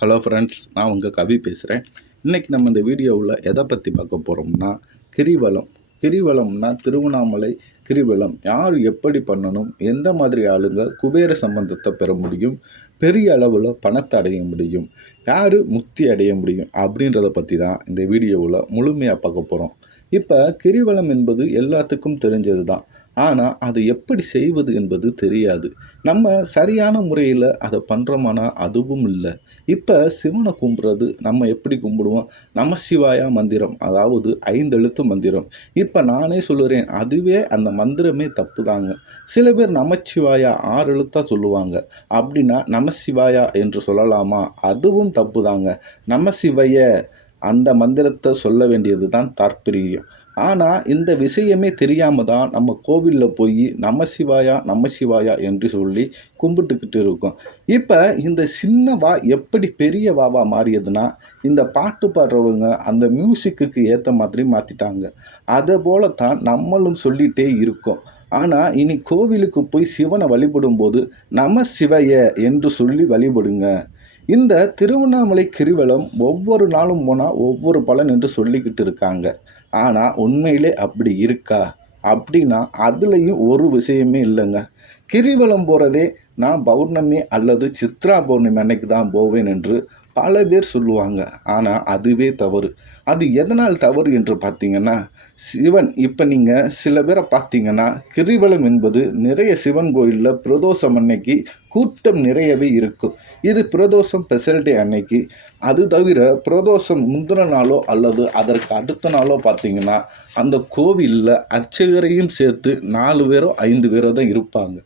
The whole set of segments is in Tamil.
ஹலோ ஃப்ரெண்ட்ஸ், நான் உங்கள் கவி பேசுகிறேன். இன்றைக்கி நம்ம இந்த வீடியோவில் எதை பற்றி பார்க்க போகிறோம்னா கிரிவலம். கிரிவலம்னா திருவண்ணாமலை கிரிவலம் யார் எப்படி பண்ணணும், எந்த மாதிரி ஆளுங்க குபேர சம்பந்தத்தை பெற முடியும், பெரிய அளவில் பணத்தை அடைய முடியும், யார் முக்தி அடைய முடியும் அப்படின்றத பற்றி தான் இந்த வீடியோவில் முழுமையாக பார்க்க போகிறோம். இப்போ கிரிவலம் என்பது எல்லாத்துக்கும் தெரிஞ்சது தான். ஆனால் அதை எப்படி செய்வது என்பது தெரியாது. நம்ம சரியான முறையில் அதை பண்ணுறோமானா அதுவும் இல்லை. இப்போ சிவனை கும்பிட்றது நம்ம எப்படி கும்பிடுவோம்? நமசிவாயா மந்திரம், அதாவது 5 எழுத்து மந்திரம். இப்போ நானே சொல்லுறேன், அதுவே அந்த மந்திரமே தப்பு தாங்க. சில பேர் நமச்சிவாயா 6 எழுத்தாக சொல்லுவாங்க. அப்படின்னா நமசிவாயா என்று சொல்லலாமா? அதுவும் தப்பு தாங்க. நமசிவைய அந்த மந்திரத்தை சொல்ல வேண்டியது தான் தாற்பயம். ஆனால் இந்த விஷயமே தெரியாமல் தான் நம்ம கோவிலில் போய் நமசிவாயா என்று சொல்லி கும்பிட்டுக்கிட்டு இருக்கோம். இப்போ இந்த சின்ன வா எப்படி பெரிய வாவா மாறியதுன்னா, இந்த பாட்டு பாடுறவங்க அந்த மியூசிக்கு ஏற்ற மாதிரி மாற்றிட்டாங்க. அதை போல தான் நம்மளும் சொல்லிகிட்டே இருக்கோம். ஆனால் இனி கோவிலுக்கு போய் சிவனை வழிபடும்போது நமசிவாய என்று சொல்லி வழிபடுங்க. இந்த திருவண்ணாமலை கிரிவலம் ஒவ்வொரு நாளும் போனால் ஒவ்வொரு பலன் என்று சொல்லிக்கிட்டு இருக்காங்க. ஆனால் உண்மையிலே அப்படி இருக்கா அப்படின்னா அதுலேயும் ஒரு விஷயமே இல்லைங்க. கிரிவலம் போகிறதே நான் பௌர்ணமி அல்லது சித்ரா பௌர்ணமி அன்னைக்கு தான் போவேன் என்று பல பேர் சொல்லுவாங்க. ஆனால் அதுவே தவறு. அது எதனால் தவறு என்று பார்த்தீங்கன்னா, சிவன் இப்போ நீங்கள் சில பேரை பார்த்தீங்கன்னா, கிரிவலம் என்பது நிறைய சிவன் கோயிலில் பிரதோஷம் அன்னைக்கு கூட்டம் நிறையவே இருக்கும். இது பிரதோஷம் ஸ்பெஷல் டே அன்னைக்கு. அது தவிர பிரதோஷம் முந்தின நாளோ அல்லது அதற்கு அடுத்த நாளோ பார்த்தீங்கன்னா, அந்த கோவிலில் அர்ச்சகரையும் சேர்த்து 4 பேரோ 5 பேரோ தான் இருப்பாங்க.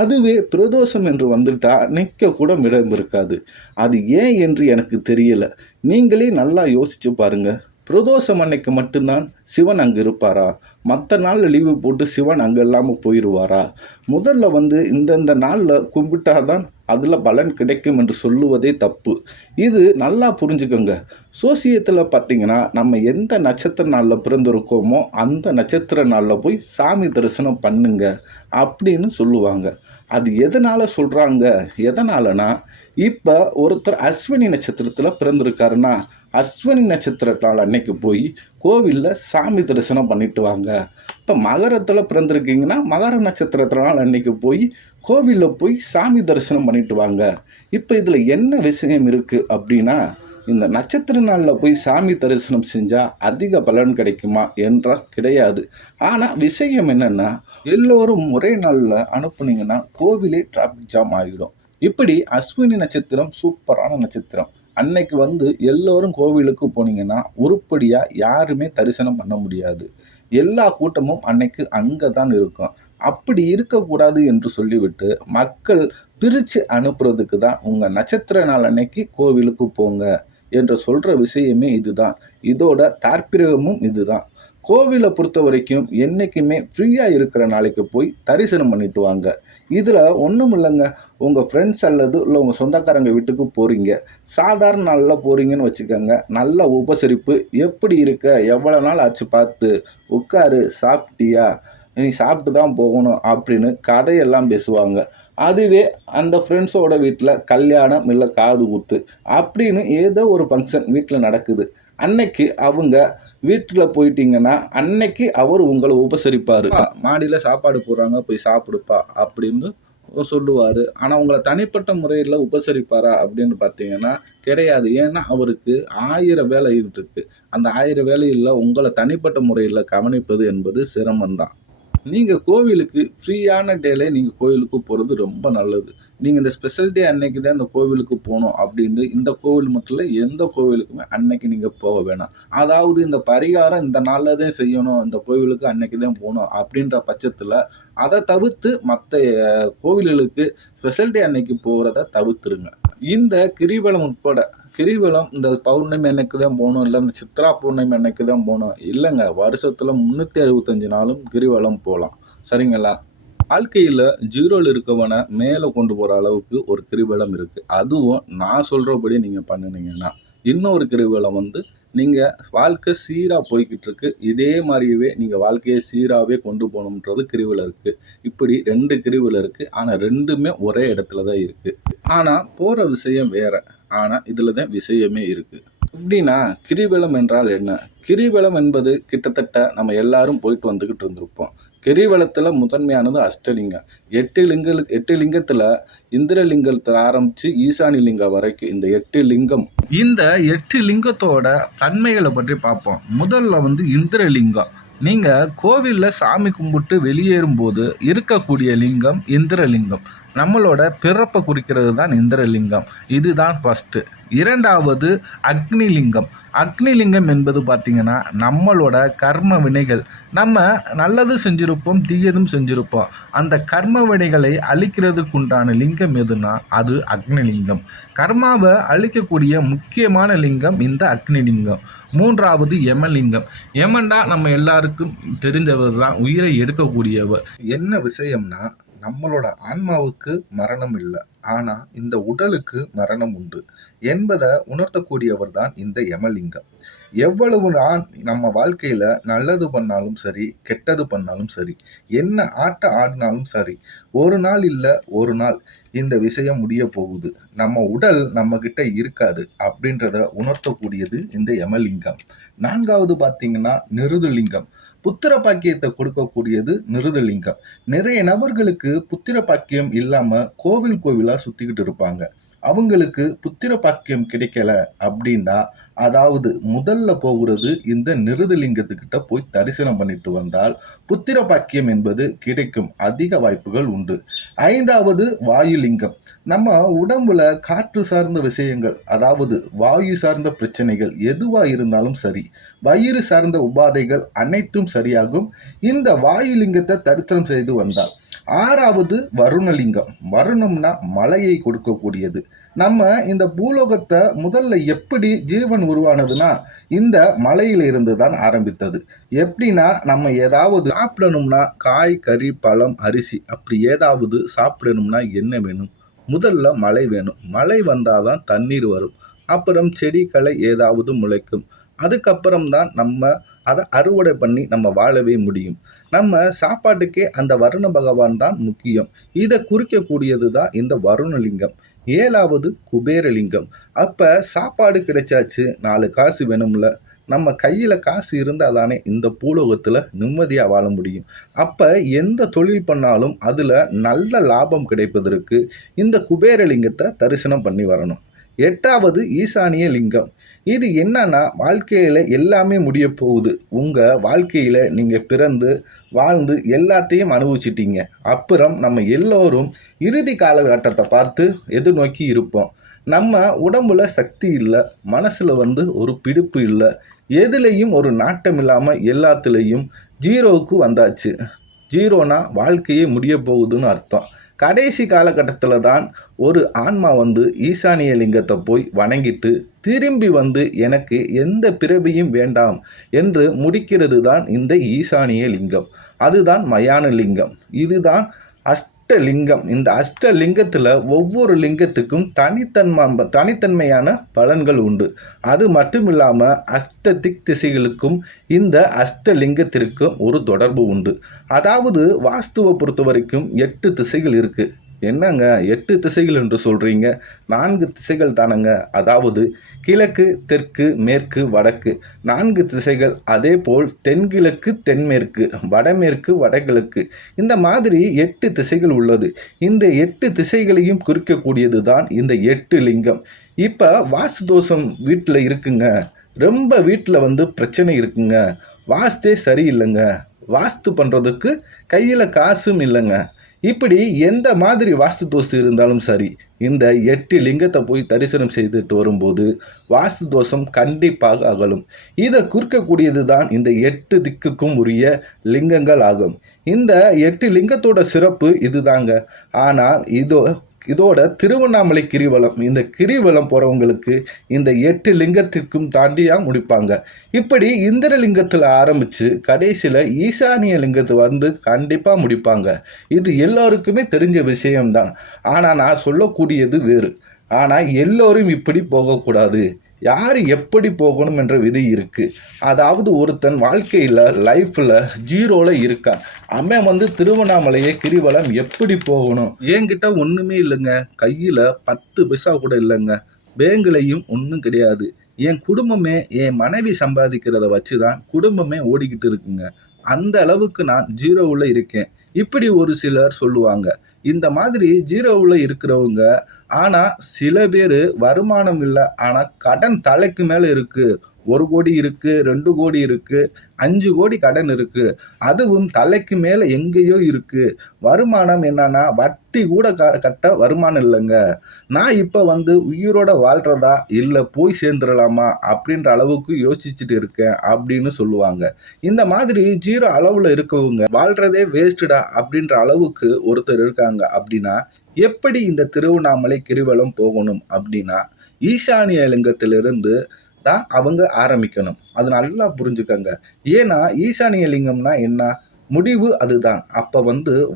அதுவே பிரதோஷம் என்று வந்துட்டால் நிற்க கூட இடம் இருக்காது. அது ஏன் என்று எனக்கு தெரியல. நீங்களே நல்லா யோசிச்சு பாருங்க. பிரதோஷம் அன்னைக்கு மட்டும்தான் சிவன் அங்கே இருப்பாரா? மற்ற நாளில் லீவு போட்டு சிவன் அங்கே இல்லாமல் போயிடுவாரா? முதல்ல இந்தந்த நாளில் கும்பிட்டாதான் அதில் பலன் கிடைக்கும் என்று சொல்லுவதே தப்பு. இது நல்லா புரிஞ்சுக்கோங்க. சோசியத்தில் பார்த்தீங்கன்னா, நம்ம எந்த நட்சத்திர நாளில் பிறந்திருக்கோமோ அந்த நட்சத்திர நாளில் போய் சாமி தரிசனம் பண்ணுங்க அப்படின்னு சொல்லுவாங்க. அது எதனால் சொல்கிறாங்க? எதனாலனா, இப்போ ஒருத்தர் அஸ்வினி நட்சத்திரத்தில் பிறந்திருக்காருன்னா அஸ்வினி நட்சத்திர நாள் அன்னைக்கு போய் கோவிலில் சாமி தரிசனம் பண்ணிட்டு வாங்க. இப்போ மகரத்தில் பிறந்திருக்கீங்கன்னா மகர நட்சத்திரத்தினால நாள் அன்னைக்கு போய் கோவிலில் போய் சாமி தரிசனம் பண்ணிட்டு வாங்க. இப்போ இதில் என்ன விஷயம் இருக்குது அப்படின்னா, இந்த நட்சத்திர நாளில் போய் சாமி தரிசனம் செஞ்சால் அதிக பலன் கிடைக்குமா என்றால் கிடையாது. ஆனால் விஷயம் என்னென்னா, எல்லோரும் ஒரே நாளில் அனுப்புனீங்கன்னா கோவிலே டிராஃபிக் ஜாம் ஆகிடும். இப்படி அஸ்வினி நட்சத்திரம் சூப்பரான நட்சத்திரம். அன்னைக்கு எல்லோரும் கோவிலுக்கு போனீங்கன்னா உருப்படியாக யாருமே தரிசனம் பண்ண முடியாது. எல்லா கூட்டமும் அன்னைக்கு அங்கே தான் இருக்கும். அப்படி இருக்கக்கூடாது என்று சொல்லிவிட்டு மக்கள் பிரித்து அனுப்புறதுக்கு தான் உங்கள் நட்சத்திர நாள் அன்னைக்கு கோவிலுக்கு போங்க என்று சொல்கிற விஷயமே இதுதான். இதோட தாற்பயமும் இதுதான். கோவிலை பொறுத்த வரைக்கும் என்றைக்குமே ஃப்ரீயாக இருக்கிற நாளைக்கு போய் தரிசனம் பண்ணிட்டு வாங்க. இதில் ஒன்றும் இல்லைங்க. உங்கள் ஃப்ரெண்ட்ஸ் அல்லது இல்லை உங்கள் சொந்தக்காரங்க வீட்டுக்கு போகிறீங்க, சாதாரண நாளில் போகிறீங்கன்னு வச்சுக்கோங்க. நல்ல உபசரிப்பு, எப்படி இருக்க, எவ்வளோ நாள் ஆச்சு பார்த்து, உட்காரு, சாப்பிட்டியா, நீ சாப்பிட்டு தான் போகணும் அப்படின்னு கதையெல்லாம் பேசுவாங்க. அதுவே அந்த ஃப்ரெண்ட்ஸோட வீட்டில் கல்யாணம் இல்லை காது குத்து அப்படின்னு ஏதோ ஒரு ஃபங்க்ஷன் வீட்டில் நடக்குது. அன்னைக்கு அவங்க வீட்டில் போயிட்டீங்கன்னா அன்னைக்கு அவர் உங்களை உபசரிப்பார். மாடியில் சாப்பாடு போடுறாங்க, போய் சாப்பிடுப்பா அப்படின்னு சொல்லுவார். ஆனால் உங்களை தனிப்பட்ட முறையில் உபசரிப்பாரா அப்படின்னு பார்த்தீங்கன்னா கிடையாது. ஏன்னா அவருக்கு 1000 வேலை இருக்கு. அந்த 1000 வேலையில் உங்களை தனிப்பட்ட முறையில் கவனிப்பது என்பது சிரமம்தான். நீங்கள் கோவிலுக்கு ஃப்ரீயான டேலே நீங்கள் கோவிலுக்கு போகிறது ரொம்ப நல்லது. நீங்கள் இந்த ஸ்பெஷல் டே அன்னைக்கு தான் இந்த கோவிலுக்கு போகணும் அப்படின்னு இந்த கோவில் மட்டும் இல்லை, எந்த கோவிலுக்குமே அன்னைக்கு நீங்கள் போக வேணாம். அதாவது இந்த பரிகாரம் இந்த நாளில் தான் செய்யணும், இந்த கோவிலுக்கு அன்னைக்கு தான் போகணும் அப்படின்ற பட்சத்தில் அதை தவிர்த்து மற்ற கோவில்களுக்கு ஸ்பெஷல் டே அன்னைக்கு போகிறத தவிர்த்துருங்க. இந்த கிரிவலம் உட்பட கிரிவலம் இந்த பௌர்ணமி அன்னைக்கு தான் போகணும், இல்லை இந்த சித்ரா பௌர்ணமி அன்னைக்கு தான் போகணும் இல்லைங்க. வருஷத்தில் 365 நாளும் கிரிவலம் போகலாம். சரிங்களா? வாழ்க்கையில் ஜீரோவில் இருக்கவனை மேலே கொண்டு போகிற அளவுக்கு ஒரு கிரிவலம் இருக்குது. அதுவும் நான் சொல்கிறபடி நீங்கள் பண்ணினீங்கன்னா இன்னொரு கிரிவலம் நீங்கள் வாழ்க்கை சீராக போய்கிட்டு இருக்கு, இதே மாதிரியே நீங்கள் வாழ்க்கையை சீராகவே கொண்டு போகணுன்றது கிரிவலம் இருக்குது. இப்படி 2 கிரிவலம் இருக்குது. ஆனால் 2மே ஒரே இடத்துல தான் இருக்குது. ஆனால் போகிற விஷயம் வேறு. ஆனால் இதில் தான் விஷயமே இருக்குது. எப்படின்னா, கிரிவலம் என்றால் என்ன? கிரிவலம் என்பது கிட்டத்தட்ட நம்ம எல்லாரும் போயிட்டு வந்துக்கிட்டு இருந்திருப்போம். கிரிவலத்தில் முதன்மையானது அஷ்டலிங்கம். 8 லிங்கத்தில் இந்திரலிங்கத்தில் ஆரம்பித்து ஈசானி லிங்கம் வரைக்கும் இந்த 8 லிங்கம். இந்த 8 லிங்கத்தோட தன்மைகளை பற்றி பார்ப்போம். முதல்ல இந்திரலிங்கம். நீங்கள் கோவிலில் சாமி கும்பிட்டு வெளியேறும்போது இருக்கக்கூடிய லிங்கம் இந்திரலிங்கம். நம்மளோட பிறப்பை குறிக்கிறது தான் இந்திரலிங்கம். இதுதான் ஃபஸ்ட்டு. இரண்டாவது அக்னிலிங்கம். அக்னிலிங்கம் என்பது பார்த்திங்கன்னா நம்மளோட கர்ம வினைகள். நம்ம நல்லது செஞ்சுருப்போம், தீயதும் செஞ்சுருப்போம். அந்த கர்ம வினைகளை அழிக்கிறதுக்கு உண்டான லிங்கம் எதுனா அது அக்னிலிங்கம். கர்மாவை அழிக்கக்கூடிய முக்கியமான லிங்கம் இந்த அக்னிலிங்கம். மூன்றாவது யமலிங்கம். யமன்டா நம்ம எல்லாருக்கும் தெரிஞ்சவர் தான், உயிரை எடுக்கக்கூடியவர். என்ன விஷயம்னா, நம்மளோட ஆன்மாவுக்கு மரணம் இல்லை, ஆனால் இந்த உடலுக்கு மரணம் உண்டு என்பதை உணர்த்தக்கூடியவர் தான் இந்த யமலிங்கம். எவ்வளவு நம்ம வாழ்க்கையில் நல்லது பண்ணாலும் சரி, கெட்டது பண்ணாலும் சரி, என்ன ஆடினாலும் சரி, ஒரு நாள் இல்லை ஒரு நாள் இந்த விஷயம் முடிய போகுது, நம்ம உடல் நம்மக்கிட்ட இருக்காது அப்படின்றத உணர்த்தக்கூடியது இந்த யமலிங்கம். நான்காவது பார்த்தீங்கன்னா நிருதலிங்கம். புத்திர பாக்கியத்தை கொடுக்கக்கூடியது நிருதலிங்கம். நிறைய நபர்களுக்கு புத்திர பாக்கியம் இல்லாமல் கோவிலாக சுற்றிக்கிட்டு இருப்பாங்க. அவங்களுக்கு புத்திர பாக்கியம் கிடைக்கல அப்படின்னா, அதாவது முதல்ல போகிறது இந்த நிருதலிங்கத்துக்கிட்ட போய் தரிசனம் பண்ணிட்டு வந்தால் புத்திர பாக்கியம் என்பது கிடைக்கும் அதிக வாய்ப்புகள் உண்டு. ஐந்தாவது வாயுலிங்கம். நம்ம உடம்புல காற்று சார்ந்த விஷயங்கள், அதாவது வாயு சார்ந்த பிரச்சனைகள் எதுவாக இருந்தாலும் சரி, வயிறு சார்ந்த உபாதைகள் அனைத்தும் சரியாகும் இந்த வாயுலிங்கத்தை தரிசனம் செய்து வந்தால். ஆறாவது வருணலிங்கம். வருணம்னா மலையை கொடுக்கக்கூடியது. நம்ம இந்த பூலோகத்தை முதல்ல எப்படி ஜீவன் உருவானதுன்னா இந்த மலையில இருந்து தான் ஆரம்பித்தது. எப்படின்னா, நம்ம ஏதாவது சாப்பிடணும்னா காய், கறி, பழம், அரிசி அப்படி ஏதாவது சாப்பிடணும்னா என்ன வேணும்? முதல்ல மழை வேணும். மழை வந்தாதான் தண்ணீர் வரும். அப்புறம் செடி களை ஏதாவது முளைக்கும். அதுக்கப்புறம் தான் நம்ம அதை அறுவடை பண்ணி நம்ம வாழவே முடியும். நம்ம சாப்பாட்டுக்கே அந்த வருண பகவான் தான் முக்கியம். இதை குறிக்கக்கூடியது தான் இந்த வருணலிங்கம். ஏழாவது குபேரலிங்கம். அப்போ சாப்பாடு கிடைச்சாச்சு, 4 காசு வேணும்ல, நம்ம கையில் காசு இருந்தால் தானே இந்த பூலோகத்தில் நிம்மதியாக வாழ முடியும். அப்போ எந்த தொழில் பண்ணாலும் அதில் நல்ல லாபம் கிடைப்பதற்கு இந்த குபேரலிங்கத்தை தரிசனம் பண்ணி வரணும். எட்டாவது ஈசானிய லிங்கம். இது என்னன்னா, வாழ்க்கையில் எல்லாமே முடிய போகுது. உங்கள் வாழ்க்கையில் நீங்கள் பிறந்து வாழ்ந்து எல்லாத்தையும் அனுபவிச்சிட்டீங்க. அப்புறம் நம்ம எல்லோரும் இறுதி காலகட்டத்தை பார்த்து எதிர்நோக்கி இருப்போம். நம்ம உடம்புல சக்தி இல்லை, மனசில் ஒரு பிடிப்பு இல்லை, எதுலேயும் ஒரு நாட்டம் இல்லாமல் எல்லாத்துலேயும் ஜீரோவுக்கு வந்தாச்சு. ஜீரோனா வாழ்க்கையே முடிய போகுதுன்னு அர்த்தம். கடைசி காலகட்டத்தில் தான் ஒரு ஆன்மா ஈசானிய லிங்கத்தை போய் வணங்கிட்டு திரும்பி எனக்கு எந்த பிறவியும் வேண்டாம் என்று முடிக்கிறது தான் இந்த ஈசானிய லிங்கம். அதுதான் மயான லிங்கம். இதுதான் அஷ்டலிங்கம். இந்த அஷ்டலிங்கத்தில் ஒவ்வொரு லிங்கத்துக்கும் தனித்தன்மையான பலன்கள் உண்டு. அது மட்டும் இல்லாமல் அஷ்ட திக் திசைகளுக்கும் இந்த அஷ்டலிங்கத்திற்கும் ஒரு தொடர்பு உண்டு. அதாவது வாஸ்துவை பொறுத்த வரைக்கும் 8 திசைகள் இருக்குது. என்னங்க 8 திசைகள் என்று சொல்கிறீங்க? 4 திசைகள் தானங்க. அதாவது கிழக்கு, தெற்கு, மேற்கு, வடக்கு 4 திசைகள். அதே போல் தென்கிழக்கு, தென்மேற்கு, வடமேற்கு, வடகிழக்கு, இந்த மாதிரி 8 திசைகள் உள்ளது. இந்த 8 திசைகளையும் குறிக்கக்கூடியது தான் இந்த 8 லிங்கம். இப்போ வாஸ்து தோஷம் வீட்டில் இருக்குங்க, ரொம்ப வீட்டில் பிரச்சனை இருக்குங்க, வாஸ்தே சரியில்லைங்க, வாஸ்து பண்ணுறதுக்கு கையில் காசும் இல்லைங்க, இப்படி எந்த மாதிரி வாஸ்து தோஷம் இருந்தாலும் சரி, இந்த 8 லிங்கத்தை போய் தரிசனம் செய்துட்டு வரும்போது வாஸ்து தோஷம் கண்டிப்பாக அகலும். இதை குறிக்கக்கூடியது தான் இந்த 8 திக்குக்கும் உரிய லிங்கங்கள் ஆகும். இந்த 8 லிங்கத்தோட சிறப்பு இதுதாங்க. ஆனால் இதோட திருவண்ணாமலை கிரிவலம், இந்த கிரிவலம் போகிறவங்களுக்கு இந்த 8 லிங்கத்திற்கும் தாண்டியாக முடிப்பாங்க. இப்படி இந்திரலிங்கத்தில் ஆரம்பித்து கடைசியில் ஈசானிய லிங்கத்தை கண்டிப்பாக முடிப்பாங்க. இது எல்லோருக்குமே தெரிஞ்ச விஷயம்தான். ஆனால் நான் சொல்லக்கூடியது வேறு. ஆனால் எல்லோரும் இப்படி போகக்கூடாது. யார் எப்படி போகணும் என்ற விதி இருக்குது. அதாவது ஒருத்தன் வாழ்க்கையில் லைஃப்பில் ஜீரோவில் இருக்கான். அவன் திருவண்ணாமலையை கிரிவலம் எப்படி போகணும்? என்கிட்ட ஒன்றுமே இல்லைங்க, கையில் 10 பைசா கூட இல்லைங்க, பேங்குலையும் ஒன்றும் கிடையாது. என் குடும்பமே என் மனைவி சம்பாதிக்கிறத வச்சு தான் குடும்பமே ஓடிக்கிட்டு இருக்குங்க. அந்த அளவுக்கு நான் ஜீரோவுல இருக்கேன். இப்படி ஒரு சிலர் சொல்லுவாங்க. இந்த மாதிரி ஜீரோவுல இருக்கிறவங்க, ஆனா சில பேரு வருமானம் இல்ல. ஆனா கடன் தலைக்கு மேல இருக்கு. 1,00,00,000 இருக்கு, 2,00,00,000 இருக்கு, 5,00,00,000 கடன் இருக்கு. அதுவும் தலைக்கு மேல எங்கேயோ இருக்கு. வருமானம் என்னன்னா வட்டி கூட கட்ட வருமானம் இல்லைங்க. நான் இப்ப உயிரோட வாழ்றதா இல்ல போய் சேர்ந்துடலாமா அப்படின்ற அளவுக்கு யோசிச்சுட்டு இருக்கேன் அப்படின்னு சொல்லுவாங்க. இந்த மாதிரி ஜீரோ அளவுல இருக்கவங்க வாழ்றதே வேஸ்ட்டுடா அப்படின்ற அளவுக்கு ஒருத்தர் இருக்காங்க அப்படின்னா, எப்படி இந்த திருவண்ணாமலை கிரிவலம் போகணும் அப்படின்னா, ஈசானிய லிங்கத்திலிருந்து தான் அவங்க ஆரம்பிக்கணும். அது நல்லா புரிஞ்சுக்கங்க. ஏன்னா ஈசானிய லிங்கம்னா என்ன? முடிவு அதுதான். அப்ப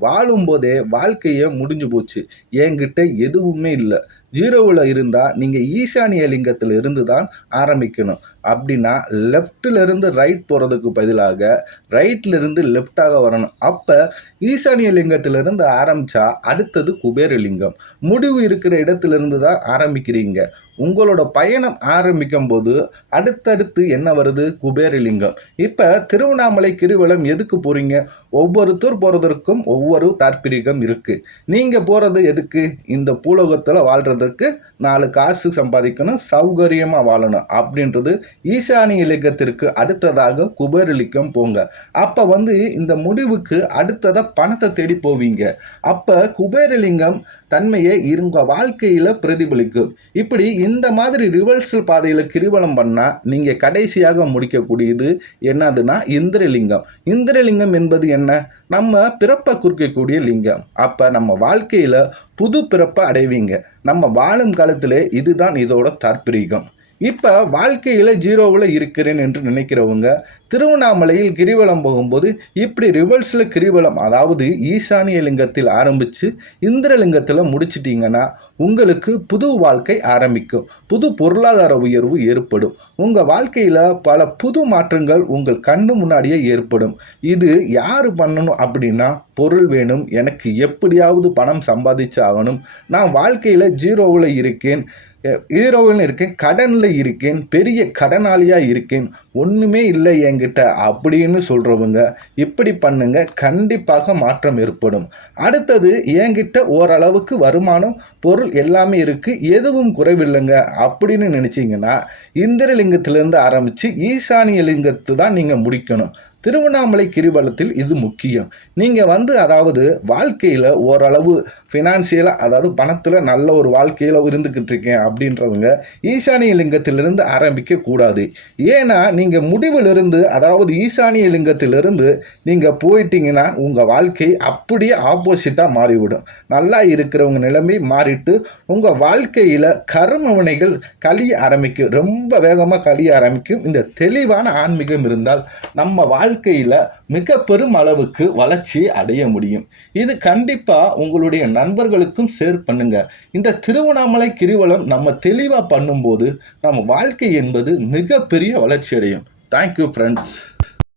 வாழும்போதே வாழ்க்கையே முடிஞ்சு போச்சு. என்கிட்ட எதுவுமே இல்ல. ஜீரோவுல இருந்தா நீங்க ஈசானிய லிங்கத்தில இருந்து தான் ஆரம்பிக்கணும். அப்படின்னா லெஃப்ட்ல இருந்து ரைட் போறதுக்கு பதிலாக ரைட்ல இருந்து லெஃப்ட்டாக வரணும். அப்ப ஈசானிய லிங்கத்திலிருந்து ஆரம்பிச்சா அடுத்தது குபேர லிங்கம். முடிவு இருக்கிற இடத்திலிருந்து தான் ஆரம்பிக்கிறீங்க. உங்களோட பயணம் ஆரம்பிக்கும் போது அடுத்தடுத்து என்ன வருது? குபேரலிங்கம். இப்ப திருவண்ணாமலை கிரிவலம் எதுக்கு போறீங்க? ஒவ்வொருத்தர் போறதற்கும் ஒவ்வொரு தாற்பீகம் இருக்கு. நீங்க போறது எதுக்கு? இந்த பூலோகத்துல வாழ்றதுக்கு 4 காசு சம்பாதிக்கணும், சௌகரியமா வாழணும் அப்படின்றது ஈசானிய லிங்கத்திற்கு அடுத்ததாக குபேரலிங்கம் போங்க. அப்ப இந்த முடிவுக்கு அடுத்ததா பணத்தை தேடி போவீங்க. அப்ப குபேரலிங்கம் தன்மையை உங்க வாழ்க்கையில பிரதிபலிக்கும். இப்படி இந்த மாதிரி ரிவர்சல் பாதையில கிரிவலம் பண்ணா நீங்க கடைசியாக முடிக்கக்கூடியது என்னதுன்னா இந்திரலிங்கம். இந்திரலிங்கம் என்பது என்ன? நம்ம பிறப்பை குறிக்கக்கூடிய லிங்கம். அப்ப நம்ம வாழ்க்கையில புது பிறப்பை அடைவீங்க. நம்ம வாழும் காலத்திலே இதுதான் இதோட தாற்பீகம். இப்போ வாழ்க்கையில் ஜீரோவில் இருக்கிறேன் என்று நினைக்கிறவங்க திருவண்ணாமலையில் கிரிவலம் போகும்போது இப்படி ரிவர்ஸில் கிரிவலம், அதாவது ஈசானிய லிங்கத்தில் ஆரம்பித்து இந்திரலிங்கத்தில் முடிச்சிட்டிங்கன்னா உங்களுக்கு புது வாழ்க்கை ஆரம்பிக்கும். புது பொருளாதார உயர்வு ஏற்படும். உங்கள் வாழ்க்கையில் பல புது மாற்றங்கள் உங்கள் கண்ணு முன்னாடியே ஏற்படும். இது யார் பண்ணணும் அப்படின்னா, பொருள் வேணும், எனக்கு எப்படியாவது பணம் சம்பாதிச்சு ஆகணும், நான் வாழ்க்கையில் ஜீரோவில் இருக்கேன், கடனில் இருக்கேன், பெரிய கடனாளியாக இருக்கேன், ஒன்றுமே இல்லை என்கிட்ட அப்படின்னு சொல்கிறவங்க இப்படி பண்ணுங்க, கண்டிப்பாக மாற்றம் ஏற்படும். அடுத்தது, என்கிட்ட ஓரளவுக்கு வருமானம், பொருள் எல்லாமே இருக்குது, எதுவும் குறைவில்லைங்க அப்படின்னு நினச்சிங்கன்னா இந்திரலிங்கத்திலேருந்து ஆரம்பித்து ஈசானிய லிங்கத்தை தான் நீங்கள் முடிக்கணும். திருவண்ணாமலை கிரிவலத்தில் இது முக்கியம். நீங்கள் அதாவது வாழ்க்கையில் ஓரளவு ஃபினான்சியலாக, அதாவது பணத்தில் நல்ல ஒரு வாழ்க்கையில் இருந்துக்கிட்டு இருக்கேன் அப்படின்றவங்க ஈசானிய லிங்கத்திலிருந்து ஆரம்பிக்க கூடாது. ஏன்னா நீங்கள் முடிவிலிருந்து, அதாவது ஈசானிய லிங்கத்திலிருந்து நீங்கள் போயிட்டீங்கன்னா உங்கள் வாழ்க்கை அப்படியே ஆப்போசிட்டாக மாறிவிடும். நல்லா இருக்கிறவங்க நிலைமை மாறிட்டு உங்கள் வாழ்க்கையில் கர்ம வினைகள் கழிய ஆரம்பிக்கும், ரொம்ப வேகமாக கழிய ஆரம்பிக்கும். இந்த தெளிவான ஆன்மீகம் இருந்தால் நம்ம வாழ்க்கையில் மிக பெரும் அளவுக்கு வளர்ச்சி அடைய முடியும். இது கண்டிப்பாக உங்களுடைய நண்பர்களுக்கும் ஷேர் பண்ணுங்க. இந்த திருவண்ணாமலை கிரிவலம் நம்ம தெளிவாக பண்ணும்போது நம்ம வாழ்க்கை என்பது மிகப்பெரிய வளர்ச்சி அடையும். Thank you friends.